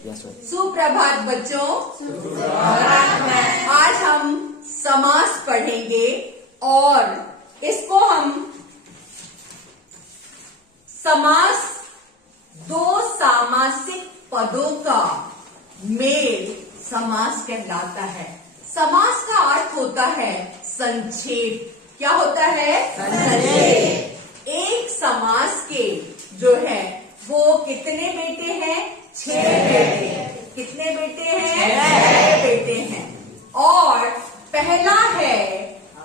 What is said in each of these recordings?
सुप्रभात बच्चों। आज हम समास पढ़ेंगे और इसको हम समास दो सामासिक पदों का मेल समास कहलाता है। समास का अर्थ होता है संक्षेप। क्या होता है? संक्षेप। एक समास के जो है वो कितने बेटे हैं? 6 बेटे। कितने बेटे हैं? 6 बेटे हैं। और पहला है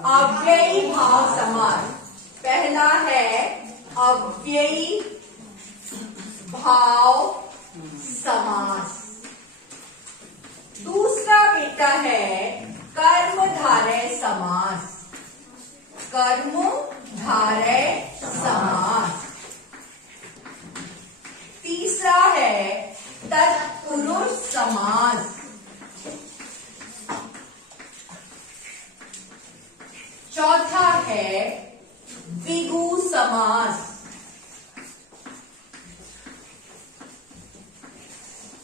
अव्ययी भाव समास। पहला है अव्ययी भाव समास। दूसरा बेटा है कर्मधारय समास। कर्मधारय समास। तीसरा है तत्पुरुष समास। चौथा है द्विगु समास।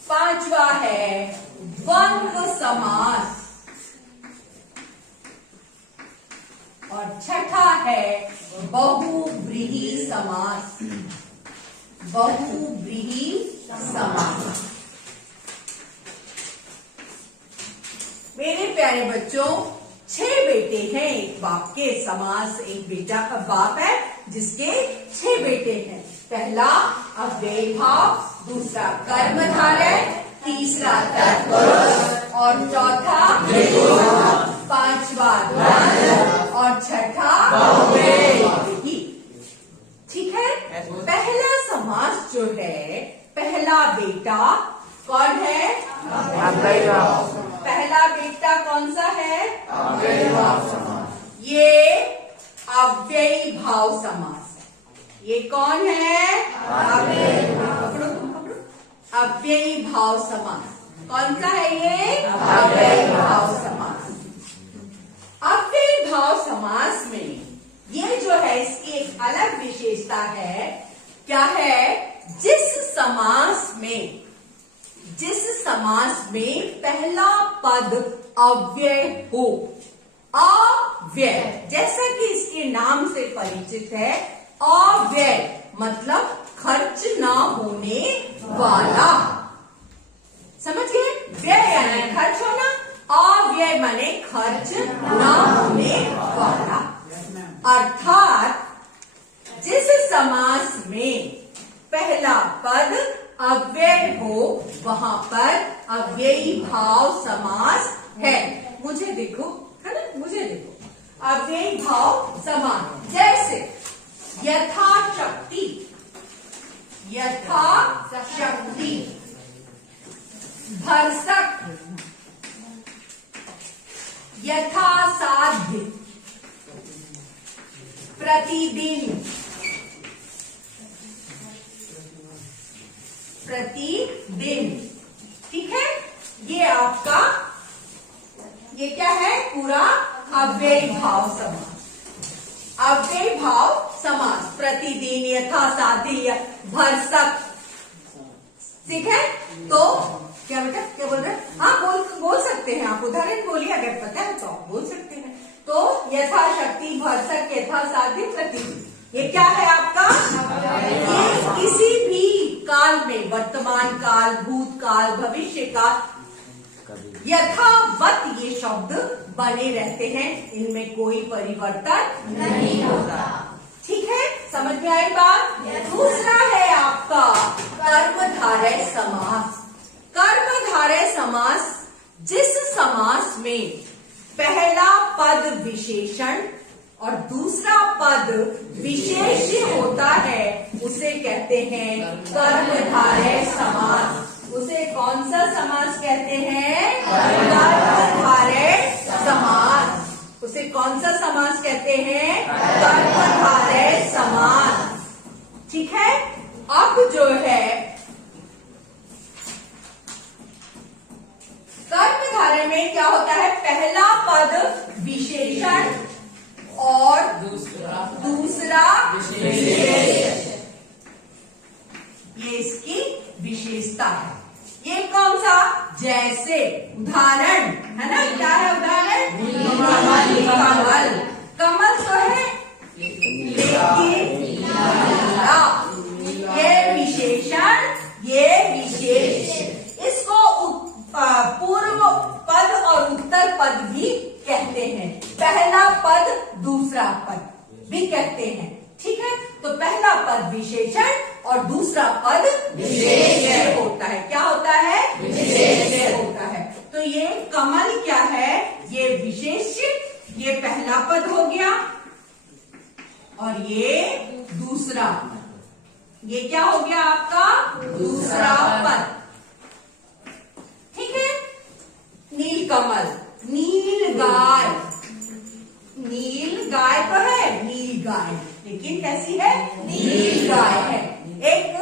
पांचवा है द्वंद्व समास। और छठा है बहुव्रीहि समास। बहुव्रीहि समास। मेरे प्यारे बच्चों, 6 बेटे हैं एक बाप के। समास एक बेटा का बाप है जिसके 6 बेटे हैं। पहला अव्ययी भाव, दूसरा कर्मधारय, तीसरा तत्पुरुष और चौथा पांचवा द्वंद्व और छठा बहुव्रीहि। ठीक है। पहला समास जो है, पहला बेटा कौन है? अव्ययी भाव। पहला बेटा कौन सा है? अव्ययी भाव समास। ये अव्ययी भाव समास है। ये कौन है? अव्ययी भाव। अव्ययी भाव समास। कौन सा है ये? अव्ययी भाव समास। अव्ययी भाव समास में ये जो है इसकी एक अलग विशेषता है। क्या है? जिस समास में पहला पद अव्यय हो। अव्यय जैसा कि इसके नाम से परिचित है। अव्यय मतलब खर्च ना होने वाला। समझ गए? व्यय यानी खर्च होना, अव्यय माने खर्च ना होने वाला। अर्थात जिस समास में पहला पद अव्यय हो वहां पर अव्ययी भाव समास है। मुझे देखो, है ना? मुझे देखो। अव्ययी भाव समास जैसे यथाशक्ति, यथाशक्ति, भरसक, यथासाध्य, प्रतिदिन, प्रतिदिन। ठीक है। ये आपका ये क्या है? पूरा अव्ययी भाव समास। अव्ययी भाव समास प्रतिदिन, यथासाध्य, भरसक। ठीक है। तो क्या बेटा, क्या बोल रहे हैं? हाँ, बोल सकते हैं आप। उदाहरण बोलिए, अगर पता है तो आप बोल सकते हैं। तो यथाशक्ति, भरसक, यथासाध्य, प्रतिदिन। ये क्या है आपका? ये किसी भी काल में, वर्तमान काल, भूतकाल, भविष्य काल, यथावत ये शब्द बने रहते हैं। इनमें कोई परिवर्तन नहीं होता। ठीक है। समझ में आई बात? दूसरा है आपका कर्मधारय समास। कर्मधारय समास जिस समास में पहला पद विशेषण और दूसरा पद विशेष्य होता है उसे कहते हैं कर्मधारय समास। उसे कौन सा समास कहते हैं? कर्मधारय समास। उसे कौन सा समास कहते हैं? कर्मधारय समास। ठीक है। अब जो है कर्मधारय में क्या होता है? पहला पद विशेषण और दूसरा विशेष। ये इसकी विशेषता है। ये कौन सा? जैसे, उदाहरण है ना, क्या है उदाहरण? कमल। कमल तो है लेकिन ये विशेषण, ये विशेष, इसको पूर्व पद और उत्तर पद भी कहते हैं। पहला पद दूसरा पद भी कहते हैं। ठीक है, तो पहला पद विशेषण और दूसरा पद विशेष होता है। क्या होता है? विशेष होता है। तो ये कमल क्या है? ये विशेष, ये पहला पद हो गया और ये दूसरा, ये क्या हो गया आपका? दूसरा पद। ठीक है, नील कमल, नील गाय। नील गाय तो है, नील गाय, लेकिन कैसी है? नील गाय है। एक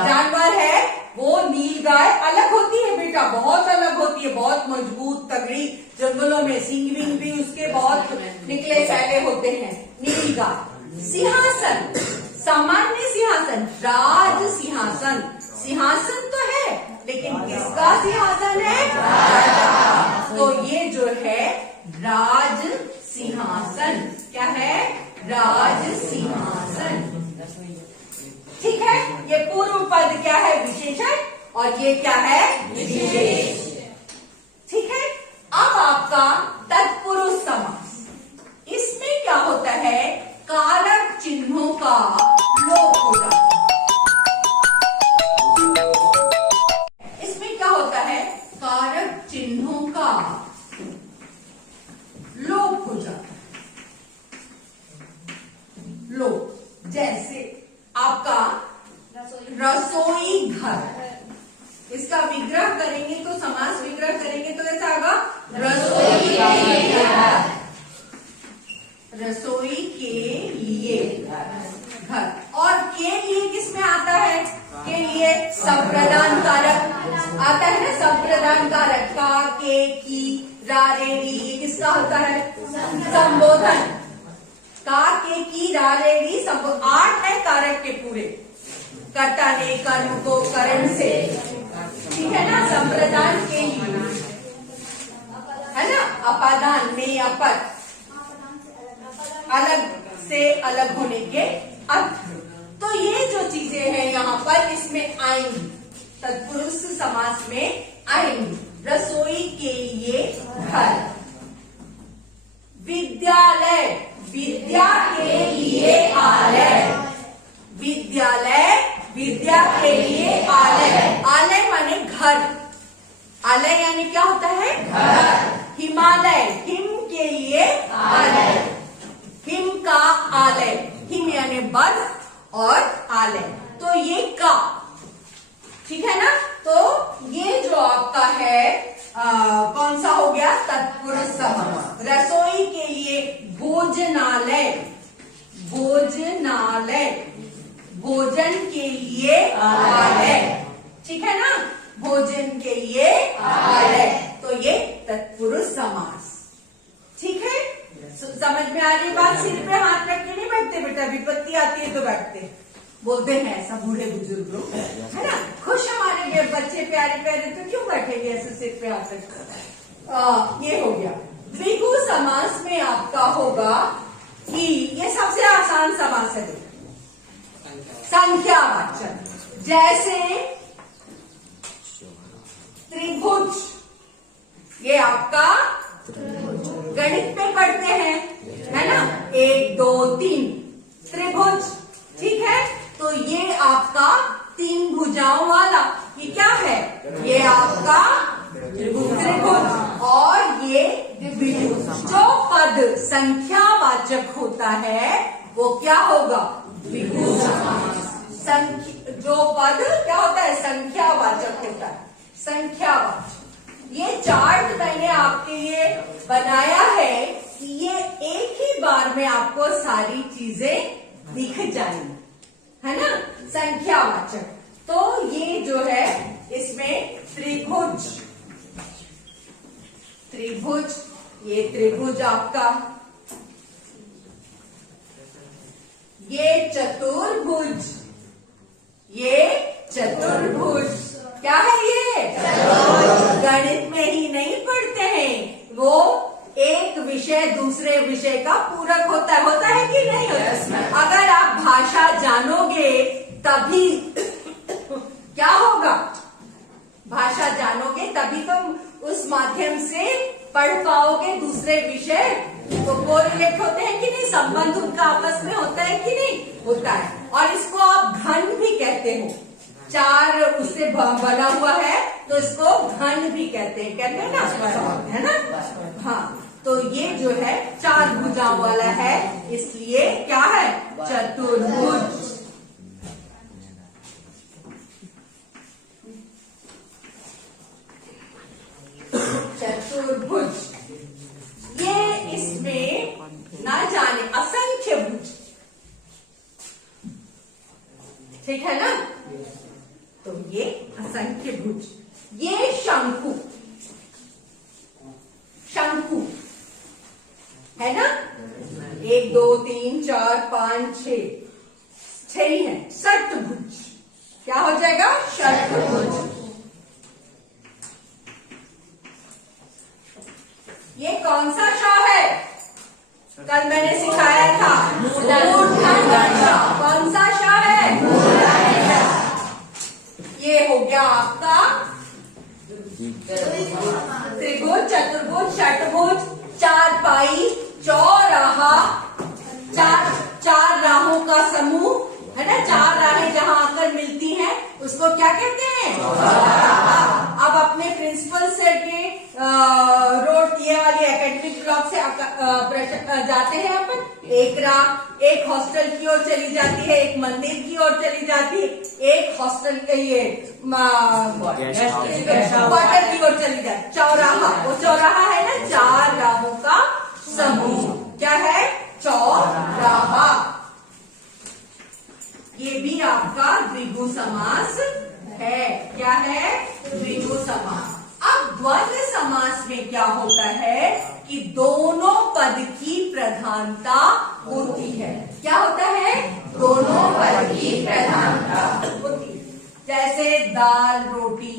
जानवर है, वो नील गाय अलग होती है बेटा, बहुत अलग होती है, बहुत मजबूत तगड़ी, जंगलों में सींग विंग भी उसके बहुत निकले फैले होते हैं। नील गाय। सिंहासन, सामान्य सिंहासन, राज सिंहासन। सिंहासन तो है, लेकिन किसका सिंहासन है? राजा। तो ये जो है राज सिंहासन, क्या है? राज सिंहासन। ठीक है, ये पूर्व पद क्या है? विशेषण, और ये क्या है? विशेष। ठीक है, अब आपका तत्पुरुष समास। इसमें क्या होता है? कारक चिन्हों का लोप हो जाता है। इसमें क्या होता है? कारक चिन्हों का लोप हो जाता है। लोप, जैसे आपका रसोई घर, इसका विग्रह करेंगे तो, समास विग्रह करेंगे तो कैसा आगा? रसोई के घर। रसोई के लिए घर। और के लिए किसमें आता है? के लिए संप्रदान कारक आता है ना, संप्रदान कारक। का, के, की, रा, रे, री, ये किसका होता है? संबोधन। का, के, की, रा, रे, री, संबोधन। 8 है कारक के पूरे, कर्ता ने कर्म को करण से, ठीक है ना, संप्रदान के लिए है ना, अपादान में अपद, अलग से अलग होने के अर्थ। तो ये जो चीजें हैं यहाँ पर इसमें आएंगी, तत्पुरुष समास में आएंगी। रसोई के लिए घर। विद्यालय, विद्या के लिए आलय। विद्यालय, विद्या के लिए आलय। आलय माने घर। आलय यानी क्या होता है? घर। हिमालय, हिम के लिए आलय। हिम का आलय, हिम यानी बर्फ और आलय, तो ये का, ठीक है ना। तो ये जो आपका है कौन सा हो गया? तत्पुरुष समास। रसोई के लिए भोजनालय, भोजनालय, भोजन के लिए आलय, ठीक है ना, भोजन के लिए आलय, तो ये तत्पुरुष समास। ठीक है, समझ में आ रही बात? सिर पे हाथ रख के नहीं बैठते बेटा, विपत्ति आती है तो बैठते, बोलते हैं ऐसा बूढ़े बुजुर्ग लोग, है ना। खुश हमारे बच्चे प्यारे प्यारे तो क्यों बैठेंगे ऐसे सिर पे हाथ रखकर? ये हो गया। द्विगु समास में आपका होगा कि ये सबसे आसान समास है, संख्यावाचक। जैसे त्रिभुज, ये आपका गणित में पढ़ते हैं, है ना, 1 2 3 त्रिभुज, ठीक है। तो ये आपका 3 भुजाओं वाला, ये क्या है? ये आपका त्रिभुज, और ये द्विभुज। जो पद संख्यावाचक होता है वो क्या होगा? द्विगु समास। जो पद क्या होता है? संख्यावाचक होता है, संख्यावाचक। ये चार्ट मैंने आपके लिए बनाया है कि ये एक ही बार में आपको सारी चीजें दिख जाएंगी, है ना, संख्यावाचक। तो ये जो है इसमें त्रिभुज, त्रिभुज, ये त्रिभुज आपका, ये चतुर्भुज, ये चतुर्भुज, क्या है दूसरे विषय का पूरक होता है कि नहीं होता? अगर आप भाषा जानोगे तभी क्या होगा? भाषा जानोगे तभी तुम उस माध्यम से पढ़ पाओगे दूसरे विषय। तो कोरिलेट होते हैं कि नहीं, संबंध उनका आपस में होता है कि नहीं होता है। और इसको आप घन भी कहते हो, चार उससे बना हुआ है तो इसको घन भी कहते हैं ना, है ना? हाँ, तो ये जो है चार भुजाओं वाला है, इसलिए क्या है? चतुर्भुज। चतुर्भुज ये इसमें ना जाने असंख्य भुज, ठीक है ना? तो ये असंख्य भुज, ये शंकु, शंकु है ना? 1 2 3 4 5 6 ही है। षटभुज क्या हो जाएगा? षटभुज। ये कौन सा श है? कल मैंने सिखाया था मूर्धन्य श। कौन सा श है? ये हो गया आपका त्रिभुज, चतुर्भुज, षटभुज, चारपाई, चौराहा, चार राहों का समूह है ना? चार राहें जहां आकर मिलती हैं उसको क्या कहते हैं? अब अपने प्रिंसिपल सर के रोड ये वाली एकेडमिक ब्लॉक से जाते हैं अपन। एक राह एक हॉस्टल की ओर चली जाती है, एक मंदिर की ओर चली जाती है, एक हॉस्टल के ये क्वार्टर की ओर चली जाती है। चौराहा, वो चौराहा है ना, चार राहों का समूह। क्या है? चौराहा। ये भी आपका द्विगु समास है। क्या है? द्विगु समास। अब द्वंद्व समास में क्या होता है कि दोनों पद की प्रधानता होती है। क्या होता है? दोनों पद की प्रधानता होती है। जैसे दाल रोटी,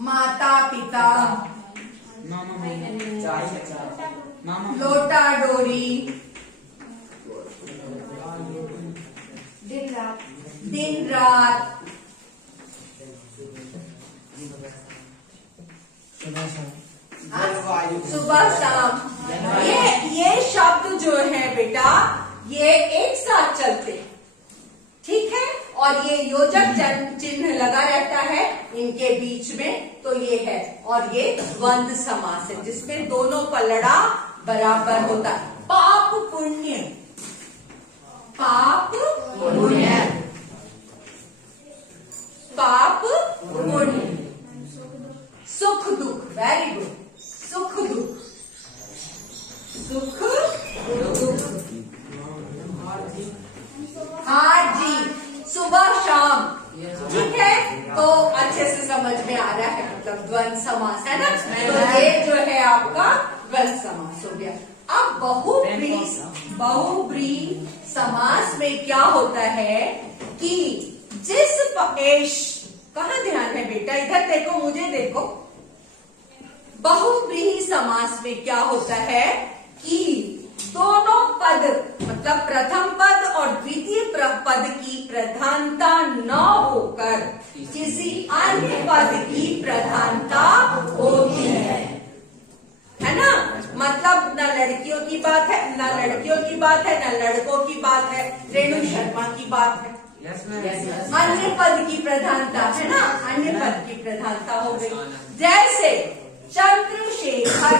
माता पिता, लोटा डोरी, दिन रात, सुबह शाम। ये शब्द जो है बेटा ये एक साथ चलते, ठीक है? और ये योजक चिन्ह लगा रहता है इनके बीच में, तो ये है। और ये द्वंद्व समास है जिसमें दोनों पलड़ा बराबर होता है। पाप पुण्य, पाप पुण्य, पाप पुण्य, सुख दुख, वेरी गुड, सुख दुख, सुख दुख, हाँ जी, सुबह शाम, ठीक है? तो अच्छे से समझ में आ रहा है, मतलब द्वंद्व समास है ना? तो ये जो है आपका द्वंद्व समास हो गया। अब बहुब्रीहि समास में क्या होता है कि जिस पकेश, कहाँ ध्यान है बेटा? इधर देखो, मुझे देखो। बहुब्रीहि समास में क्या होता है कि दोनों पद, मतलब प्रथम पद और द्वितीय पद की प्रधानता न होकर किसी अन्य पद की प्रधानता होती है ना? मतलब न लड़कियों की बात है, न लड़कियों की बात है, न लड़कों की बात है, रेणु शर्मा की बात है। अन्य पद की प्रधानता है ना? अन्य पद की प्रधानता हो गई। जैसे चंद्रशेखर,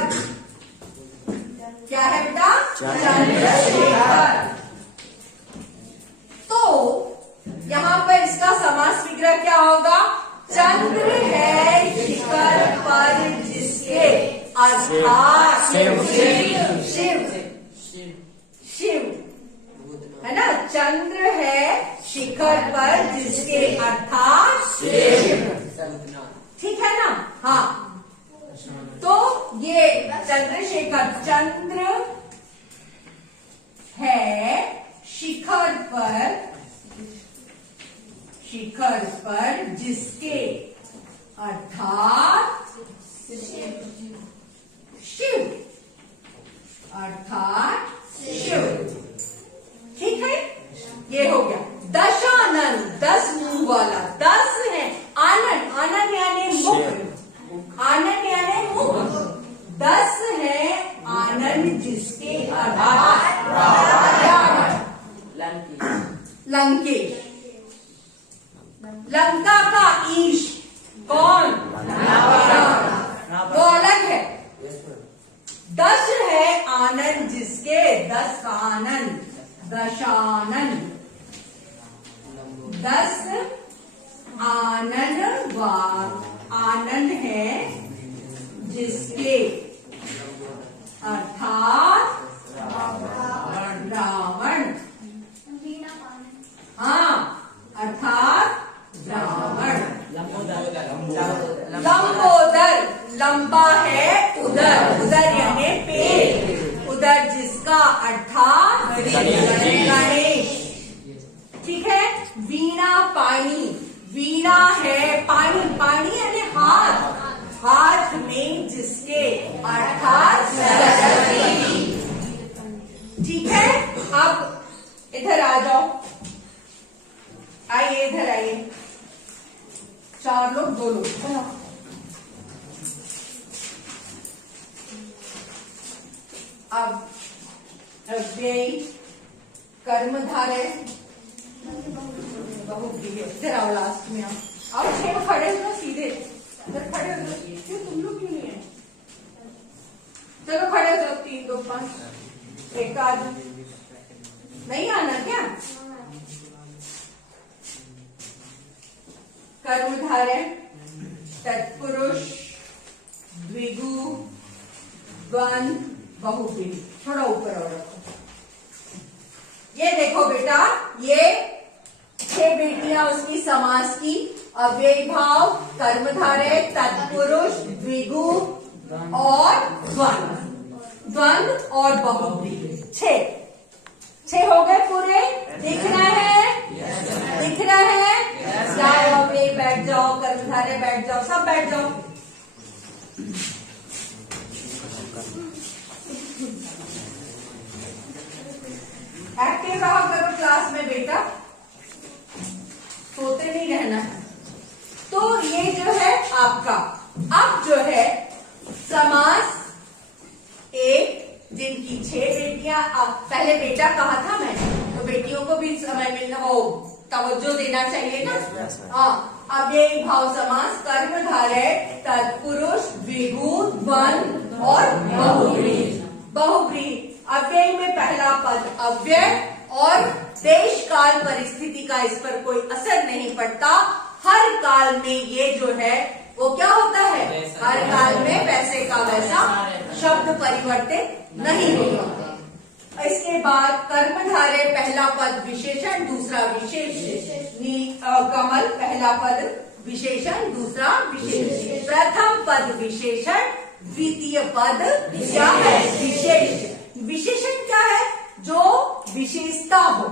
क्या है बेटा? चंद्रशेखर। तो यहाँ पर इसका समास विग्रह क्या होगा? चंद्र है शिखर पर जिसके, अर्थात शिव, शिव है ना? चंद्र है शिखर पर जिसके, अर्थात शिव, ठीक है ना? हाँ, तो ये चंद्रशेखर, चंद्र है शिखर पर जिसके, अर्थात शिव, लंका का ईश कौन? वो अलग है। दश है आनंद जिसके, दस का आनंद, दशानन। दस आनंद व आनंद है जिसके, अर्थात रावण। हाँ, अर्थात रावण। लंबोदर, लंबा है उदर, उदर यानी पेट, उदर जिसका, अर्थात गणेश। ठीक है। वीणा पानी, वीणा है पानी, पानी यानी हाथ, हाथ में जिसके, अर्थात सरस्वती। ठीक है। अब इधर आ जाओ, आइए इधर आइए, 4 लोग 2 लोग, चलो। अब अव्ययी, कर्मधारय, बहुव्रीहि। इधर आओ, लास्ट में आओ। 6 खड़े हो सीधे, इधर खड़े हो। क्यों तुम लोग क्यों नहीं है? चलो खड़े हो जाओ, 3 2 5, एक आदमी नहीं आना क्या? कर्मधारय, तत्पुरुष, द्विगु, द्वंद्व, बहुव्रीहि। थोड़ा ऊपर और रखो। ये देखो बेटा, ये 6 बेटियां उसकी समास की, अव्ययी भाव, कर्मधारय, तत्पुरुष, द्विगु और द्वंद्व, द्वंद्व और बहुव्रीहि। 6 हो गए पूरे। दिख रहा है? दिख रहा है? जाओ अव्ययी बैठ जाओ, कर्मधारय बैठ जाओ, सब बैठ जाओ। एक्टिव रहा करो क्लास में बेटा, सोते नहीं रहना है। तो ये जो है आपका, अब जो है समास एक, जिनकी 6 बेटियां, अब पहले बेटा कहा था मैंने, तो बेटियों को भी समय मिलना, वो तवज्जो देना चाहिए ना। हाँ, अब ये भाव समास, कर्मधारय, तत्पुरुष, द्विगु, द्वंद्व और बहुव्रीहि। बहुव्रीहि अव्यय में पहला पद अव्यय, और देश काल परिस्थिति का इस पर कोई असर नहीं पड़ता। हर काल में ये जो है वो क्या होता है, हर काल में वैसे का वैसा शब्द परिवर्तित नहीं होता। इसके बाद कर्मधारय पहला पद विशेषण, दूसरा विशेष। कमल पहला पद विशेषण, दूसरा विशेष। प्रथम पद विशेषण, द्वितीय पद क्या है, विशेष। विशेषण क्या है, जो विशेषता हो,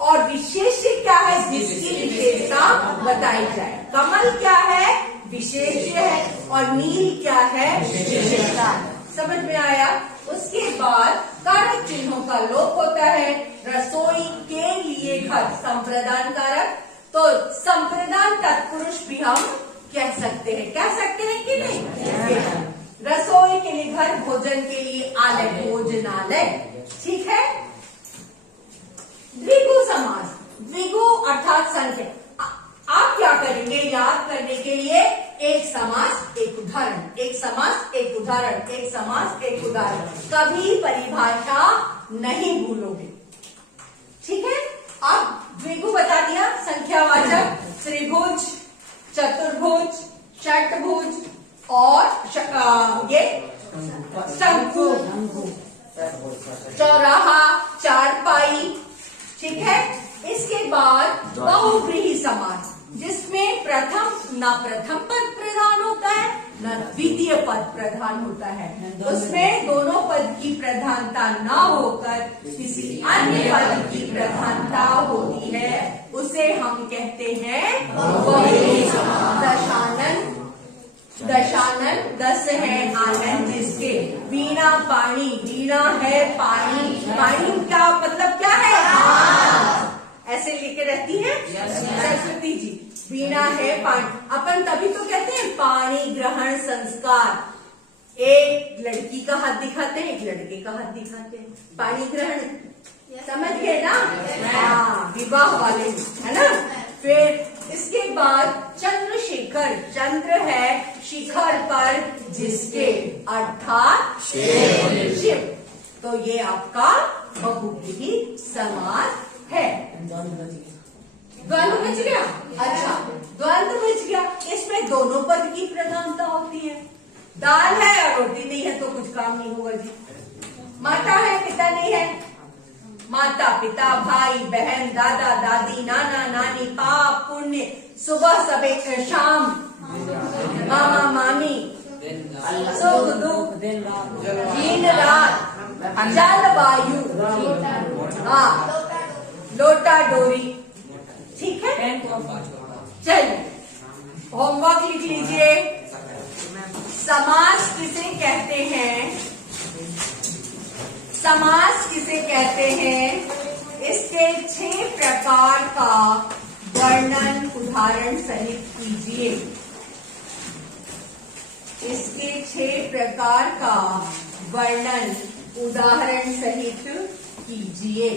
और विशेष क्या है, जिसकी विशेषता बताई जाए। कमल क्या है, विशेष्य है, और नील क्या है, विशेषता है। समझ में आया? उसके बाद कारक चिन्हों का लोप होता है। रसोई के लिए घर, संप्रदान कारक, तो संप्रदान तत्पुरुष भी हम कह सकते हैं कि नहीं? रसोई के लिए घर, भोजन के लिए आलय, भोजनालय। ठीक है। द्विगु समास, द्विगु अर्थात संख्या। आप क्या करेंगे, याद करने के लिए एक समास एक उदाहरण, एक समास एक उदाहरण, एक समास एक उदाहरण, कभी परिभाषा नहीं भूलोगे। ठीक है। अब द्विगु बता दिया, संख्यावाचक त्रिभुज, चतुर्भुज, षट्भुज और ये शंकु, चौराहा, चारपाई। ठीक है। इसके बाद बहुव्रीहि समास, जिसमें न प्रथम पद प्रधान होता है, न द्वितीय पद प्रधान होता है। उसमें दोनों पद की प्रधानता न होकर किसी अन्य पद की प्रधानता होती है, उसे हम कहते हैं बहुव्रीहि समास। दशानन, दशानन 10 है आनंद जिसके। वीणा पानी, वीणा है पानी, पानी का मतलब क्या है, ऐसे लेके रहती है सरस्वती जी। वीणा है पानी, अपन तभी तो कहते हैं पानी ग्रहण संस्कार। एक लड़की का हाथ दिखाते हैं, एक लड़के का हाथ दिखाते हैं, पानी ग्रहण, समझ गए ना? हाँ, विवाह वाले, है ना। फिर इसके बाद चंद्रशेखर, चंद्र है शिखर पर जिसके, अर्थात शिव। तो ये आपका बहुव्रीहि समास है। द्वंद्व बच गया। अच्छा, द्वंद्व बच गया। इसमें दोनों पद की प्रधानता होती है। दाल है और रोटी नहीं है तो कुछ काम नहीं होगा जी। माता है पिता नहीं है, माता पिता भाई बहन दादा दादी नाना नानी पाप पुण्य सुबह सवेरे शाम मामा मामी सुख दुख दिन रात जलवायु, हाँ लोटा डोरी। ठीक है, चलिए होमवर्क लिख लीजिए। समास किसे कहते हैं, समास किसे कहते हैं, इसके 6 प्रकार का वर्णन उदाहरण सहित कीजिए। इसके 6 प्रकार का वर्णन उदाहरण सहित कीजिए।